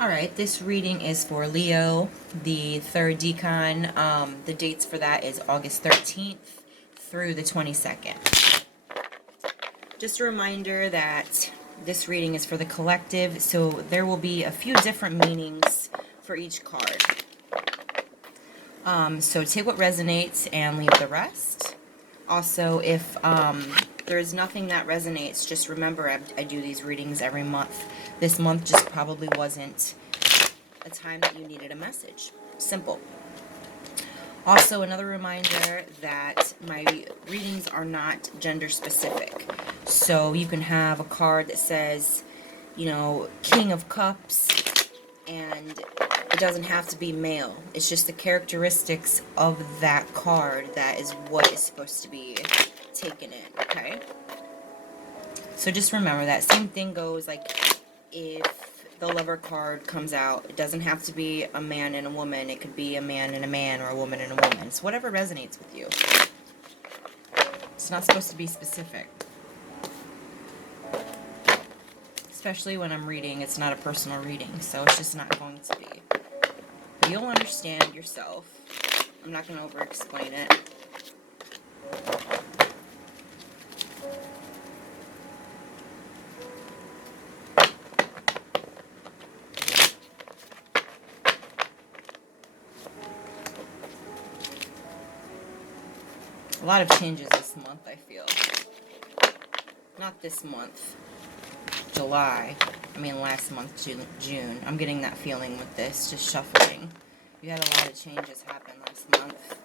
Alright, this reading is for Leo, the third decan. The dates for that is August 13th through the 22nd. Just a reminder that this reading is for the collective, so there will be a few different meanings for each card. So take what resonates and leave the rest. Also, if there is nothing that resonates, just remember I do these readings every month. This month just probably wasn't a time that you needed a message. Simple. Also, another reminder that my readings are not gender specific. So you can have a card that says, you know, King of Cups, and it doesn't have to be male. It's just the characteristics of that card that is what is supposed to be taken in, okay? So just remember that. Same thing goes, like, if the Lover card comes out, it doesn't have to be a man and a woman. It could be a man and a man or a woman and a woman. It's whatever resonates with you. It's not supposed to be specific. Especially when I'm reading, it's not a personal reading, so it's just not going to be. But you'll understand yourself. I'm not going to over-explain it. A lot of changes this month, I feel. Not this month. July. I mean last month, June. I'm getting that feeling with this, just shuffling. You had a lot of changes happen last month.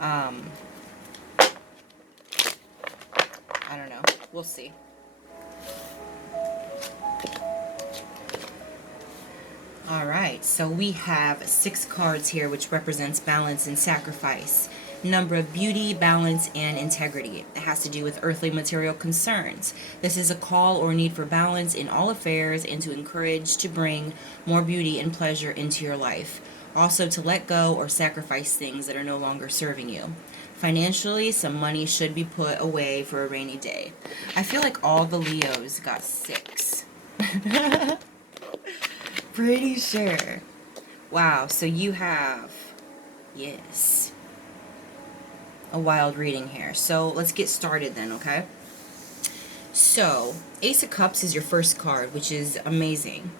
I don't know. We'll see. Alright, so we have 6 cards here, which represents balance and sacrifice. Number of beauty, balance, and integrity. It has to do with earthly material concerns. This is a call or need for balance in all affairs and to encourage to bring more beauty and pleasure into your life. Also to let go or sacrifice things that are no longer serving you. Financially, some money should be put away for a rainy day. I feel like all the Leos got 6. Pretty sure. Wow, so you have, yes, a wild reading here. So let's get started then, okay? So, Ace of Cups is your first card, which is amazing.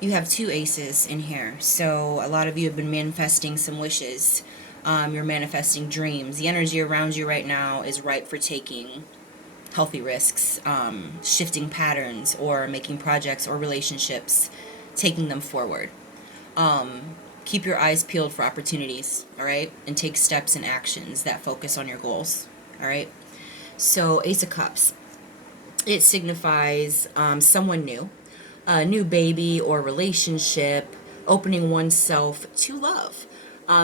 You have 2 aces in here, so a lot of you have been manifesting some wishes. You're manifesting dreams. The energy around you right now is ripe for taking healthy risks, shifting patterns, or making projects or relationships, taking them forward. Keep your eyes peeled for opportunities, alright? And take steps and actions that focus on your goals, alright? So, Ace of Cups. It signifies someone new, a new baby or relationship, opening oneself to love.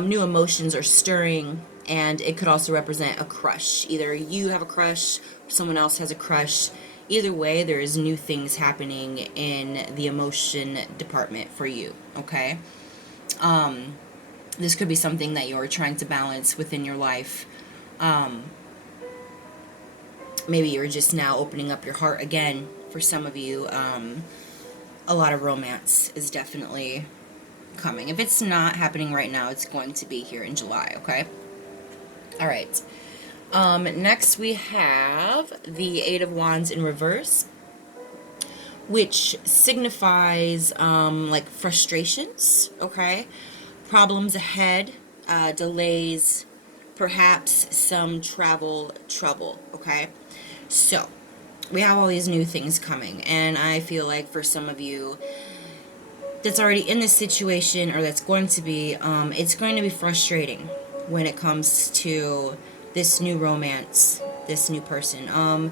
New emotions are stirring, and it could also represent a crush. Either you have a crush, or someone else has a crush. Either way, there is new things happening in the emotion department for you, okay? This could be something that you're trying to balance within your life. Maybe you're just now opening up your heart again. For some of you, a lot of romance is definitely coming. If it's not happening right now, it's going to be here in July, okay? Alright. Next we have the Eight of Wands in reverse, which signifies like frustrations, okay? Problems ahead, delays, perhaps some travel trouble, okay? So, we have all these new things coming, and I feel like for some of you that's already in this situation, or that's going to be, it's going to be frustrating when it comes to this new romance, this new person.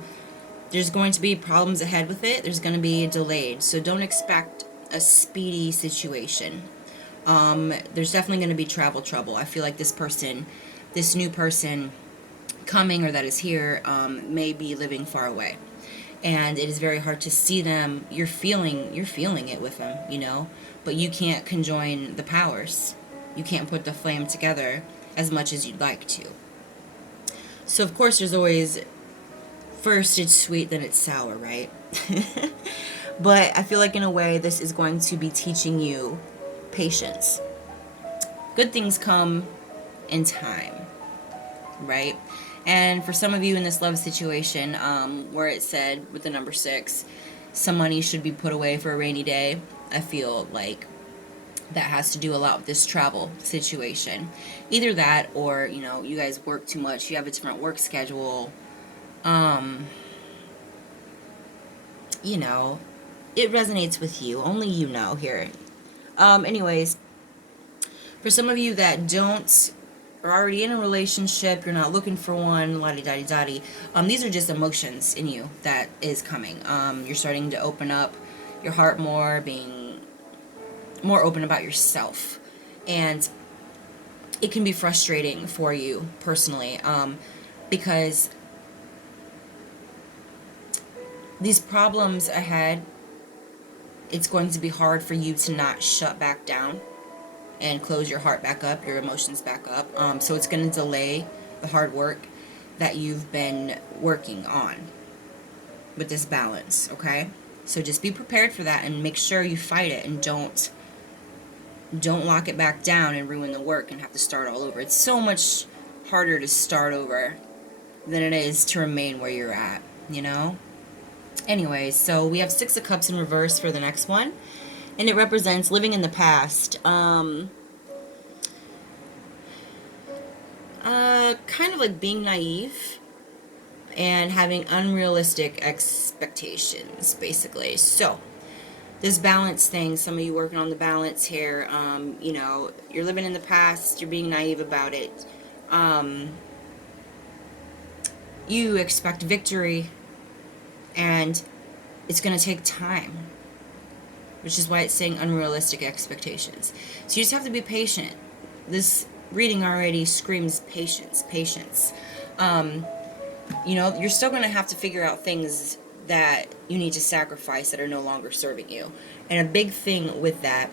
There's going to be problems ahead with it. There's going to be delayed. So don't expect a speedy situation. There's definitely going to be travel trouble. I feel like this person, this new person coming or that is here, may be living far away. And it is very hard to see them. You're feeling it with them, you know, but you can't conjoin the powers. You can't put the flame together as much as you'd like to. So of course there's always, first it's sweet, then it's sour, right? But I feel like in a way this is going to be teaching you patience. Good things come in time, right? And for some of you in this love situation, where it said with the number 6, some money should be put away for a rainy day, I feel like that has to do a lot with this travel situation. Either that, or you guys work too much, you have a different work schedule. You know, it resonates with you. Only you know here. Anyways, for some of you that don't are already in a relationship, you're not looking for one, la-di-da-di-da-di, these are just emotions in you that is coming. You're starting to open up your heart more, being more open about yourself. And it can be frustrating for you personally, because these problems ahead, it's going to be hard for you to not shut back down and close your heart back up, your emotions back up. So it's going to delay the hard work that you've been working on with this balance, okay? So just be prepared for that and make sure you fight it, and don't lock it back down and ruin the work and have to start all over. It's so much harder to start over than it is to remain where you're at, Anyways, so we have 6 of Cups in reverse for the next one. And it represents living in the past. Kind of like being naive and having unrealistic expectations, basically. So, this balance thing, some of you working on the balance here, you're living in the past, you're being naive about it. You expect victory, and it's going to take time, which is why it's saying unrealistic expectations. So you just have to be patient. This reading already screams patience. You're still going to have to figure out things that you need to sacrifice that are no longer serving you. And a big thing with that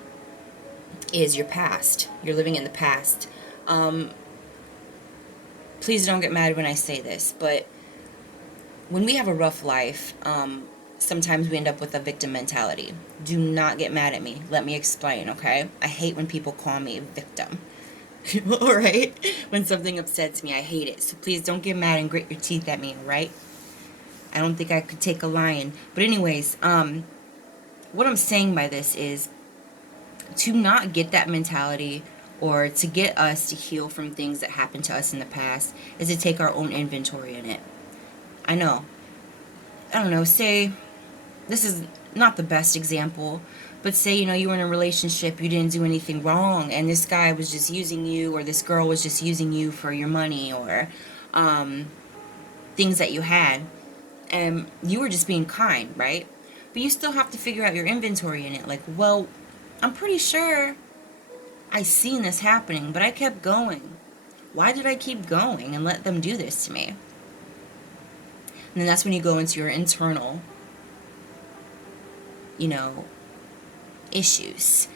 is your past. You're living in the past. Please don't get mad when I say this, but when we have a rough life, sometimes we end up with a victim mentality. Do not get mad at me. Let me explain, okay? I hate when people call me a victim. Alright? When something upsets me, I hate it. So please don't get mad and grit your teeth at me, alright? I don't think I could take a lion. But anyways, what I'm saying by this is to not get that mentality, or to get us to heal from things that happened to us in the past, is to take our own inventory in it. I know. I don't know, say, this is not the best example, but say, you were in a relationship, you didn't do anything wrong, and this guy was just using you, or this girl was just using you for your money, or things that you had, and you were just being kind, right? But you still have to figure out your inventory in it. Like, well, I'm pretty sure I seen this happening, but I kept going. Why did I keep going and let them do this to me? And then that's when you go into your internal, issues.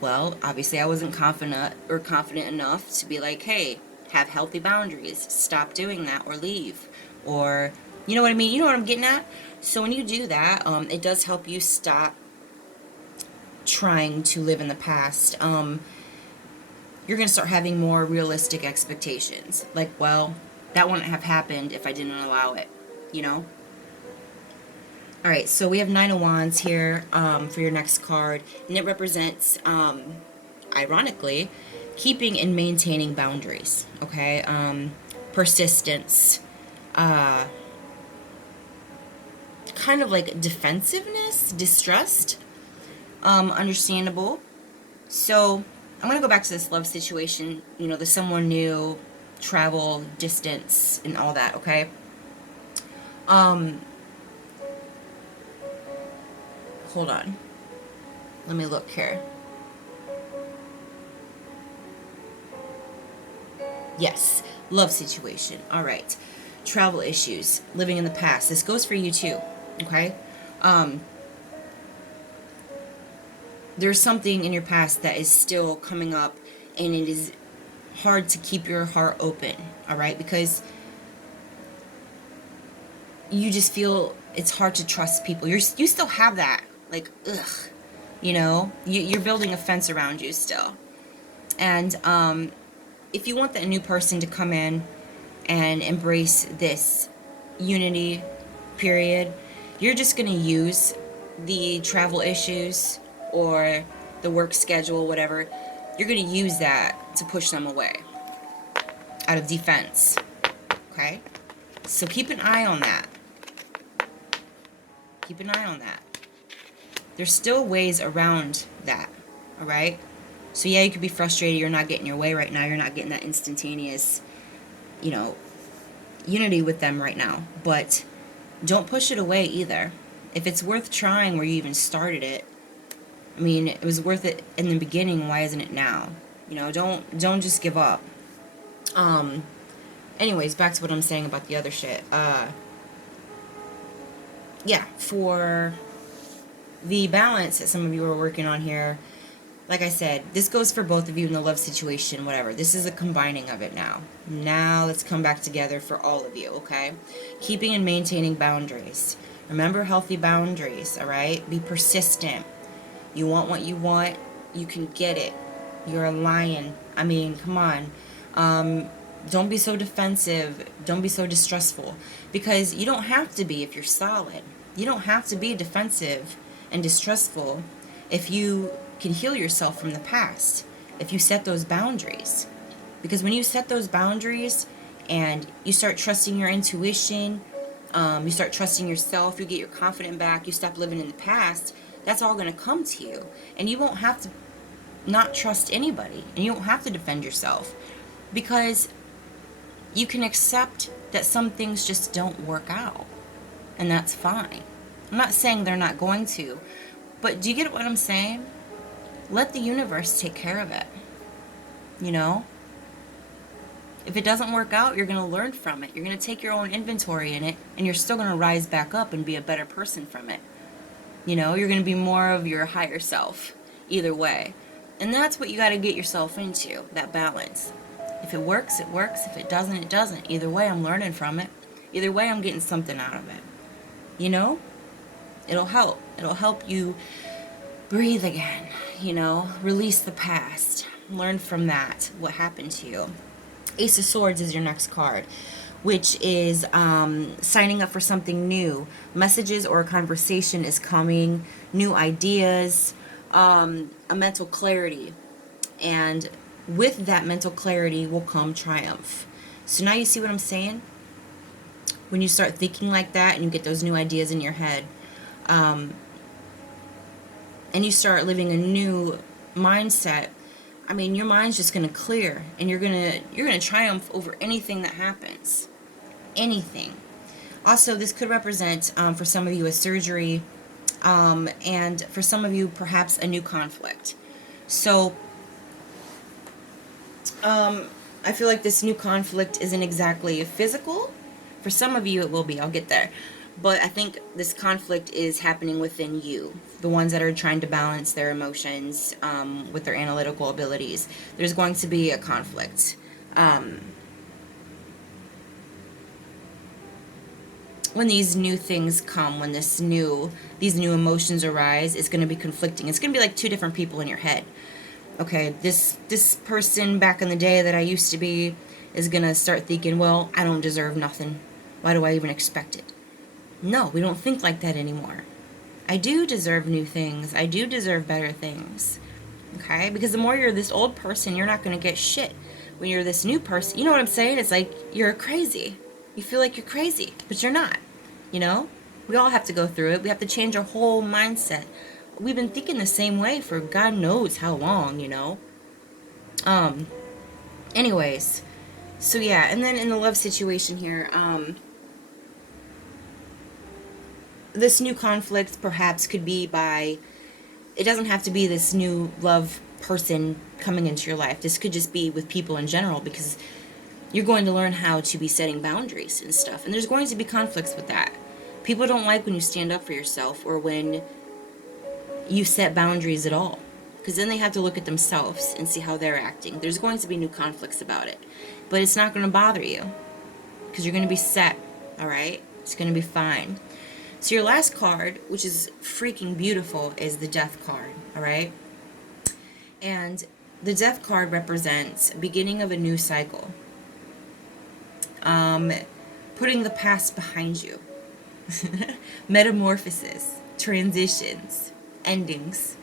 Well, obviously I wasn't confident enough to be like, hey, have healthy boundaries. Stop doing that or leave. Or, you know what I mean? You know what I'm getting at? So when you do that, it does help you stop trying to live in the past. You're going to start having more realistic expectations. Like, well, that wouldn't have happened if I didn't allow it. Alright, so we have 9 of Wands here for your next card, and it represents, ironically, keeping and maintaining boundaries, okay? Persistence, kind of like defensiveness, distrust, understandable. So, I'm going to go back to this love situation, the someone new, travel, distance, and all that, okay? Hold on. Let me look here. Yes, love situation. All right. Travel issues, living in the past. This goes for you too, okay? There's something in your past that is still coming up, and it is hard to keep your heart open, all right? Because you just feel it's hard to trust people. You still have that Like, ugh. You know, you're building a fence around you still. And if you want that new person to come in and embrace this unity period, you're just going to use the travel issues or the work schedule, whatever. You're going to use that to push them away out of defense. Okay? So keep an eye on that. Keep an eye on that. There's still ways around that. All right? So yeah, you could be frustrated. You're not getting your way right now. You're not getting that instantaneous, you know, unity with them right now. But don't push it away either. If it's worth trying where you even started it, I mean, it was worth it in the beginning. Why isn't it now? You know, don't just give up. Anyways, back to what I'm saying about the other shit. Yeah, for the balance that some of you are working on here, like I said, this goes for both of you in the love situation, whatever. This is a combining of it now. Now let's come back together for all of you, okay? Keeping and maintaining boundaries. Remember healthy boundaries, all right? Be persistent. You want what you want, you can get it. You're a lion. I mean, come on. Don't be so defensive. Don't be so distrustful. Because you don't have to be if you're solid. You don't have to be defensive and distrustful if you can heal yourself from the past. If you set those boundaries. Because when you set those boundaries and you start trusting your intuition, you start trusting yourself, you get your confidence back, you stop living in the past, that's all going to come to you. And you won't have to not trust anybody. And you won't have to defend yourself. Because you can accept that some things just don't work out. And that's fine. I'm not saying they're not going to. But do you get what I'm saying? Let the universe take care of it. You know? If it doesn't work out, you're going to learn from it. You're going to take your own inventory in it. And you're still going to rise back up and be a better person from it. You know? You're going to be more of your higher self. Either way. And that's what you got to get yourself into. That balance. If it works, it works. If it doesn't, it doesn't. Either way, I'm learning from it. Either way, I'm getting something out of it. You know? It'll help. It'll help you breathe again. You know? Release the past. Learn from that. What happened to you. Ace of Swords is your next card, which is signing up for something new. Messages or a conversation is coming. New ideas. A mental clarity. And with that mental clarity will come triumph. So now you see what I'm saying? When you start thinking like that and you get those new ideas in your head, and you start living a new mindset, I mean, your mind's just going to clear, and you're going to triumph over anything that happens. Anything. Also, this could represent, for some of you, a surgery, and for some of you, perhaps a new conflict. So, I feel like this new conflict isn't exactly physical. For some of you, it will be. I'll get there. But I think this conflict is happening within you. The ones that are trying to balance their emotions with their analytical abilities. There's going to be a conflict. When these new things come, when these new emotions arise, it's going to be conflicting. It's going to be like two different people in your head. Okay, this person back in the day that I used to be is going to start thinking, well, I don't deserve nothing. Why do I even expect it? No, we don't think like that anymore. I do deserve new things. I do deserve better things. Okay? Because the more you're this old person, you're not going to get shit. When you're this new person, you know what I'm saying? It's like you're crazy. You feel like you're crazy, but you're not. You know? We all have to go through it. We have to change our whole mindset. We've been thinking the same way for God knows how long, you know? Anyways. So yeah, and then in the love situation here, this new conflict perhaps could be by, it doesn't have to be this new love person coming into your life. This could just be with people in general, because you're going to learn how to be setting boundaries and stuff. And there's going to be conflicts with that. People don't like when you stand up for yourself or when you set boundaries at all, because then they have to look at themselves and see how they're acting. There's going to be new conflicts about it, but it's not going to bother you because you're going to be set. All right, it's going to be fine. So your last card, which is freaking beautiful, is the Death card, all right? And the Death card represents beginning of a new cycle. Putting the past behind you. Metamorphosis, transitions, endings.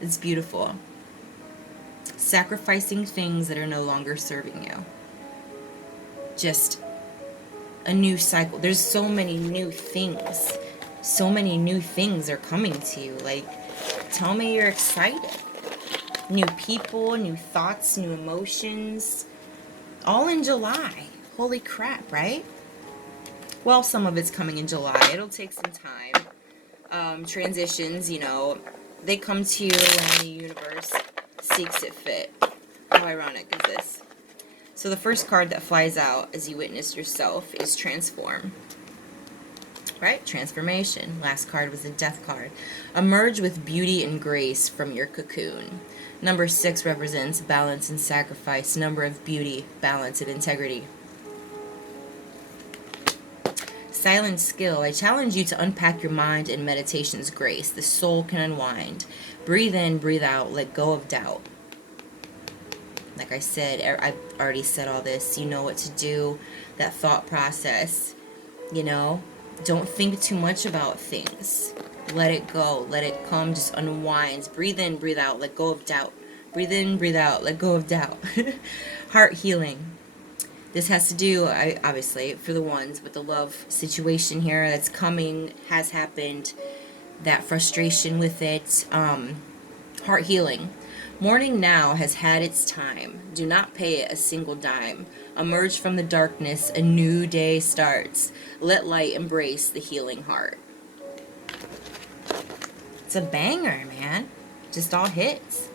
It's beautiful. Sacrificing things that are no longer serving you. Just a new cycle. There's so many new things. So many new things are coming to you. Like, tell me you're excited. New people, new thoughts, new emotions. All in July. Holy crap, right? Well, some of it's coming in July. It'll take some time. Transitions, you know, they come to you when the universe seeks it fit. How ironic is this? So the first card that flies out as you witness yourself is Transform. Right? Transformation. Last card was the Death card. Emerge with beauty and grace from your cocoon. Number 6 represents balance and sacrifice. Number of beauty, balance, and integrity. Silent skill. I challenge you to unpack your mind in meditation's grace. The soul can unwind. Breathe in, breathe out, let go of doubt. Like I said, I've already said all this. You know what to do. That thought process, you know. Don't think too much about things. Let it go. Let it come. Just unwind. Breathe in, breathe out, let go of doubt. Breathe in, breathe out, let go of doubt. Heart healing. This has to do, obviously, for the ones with the love situation here that's coming, has happened, that frustration with it. Heart healing. Mourning now has had its time. Do not pay it a single dime. Emerge from the darkness. A new day starts. Let light embrace the healing heart. It's a banger, man. Just all hits.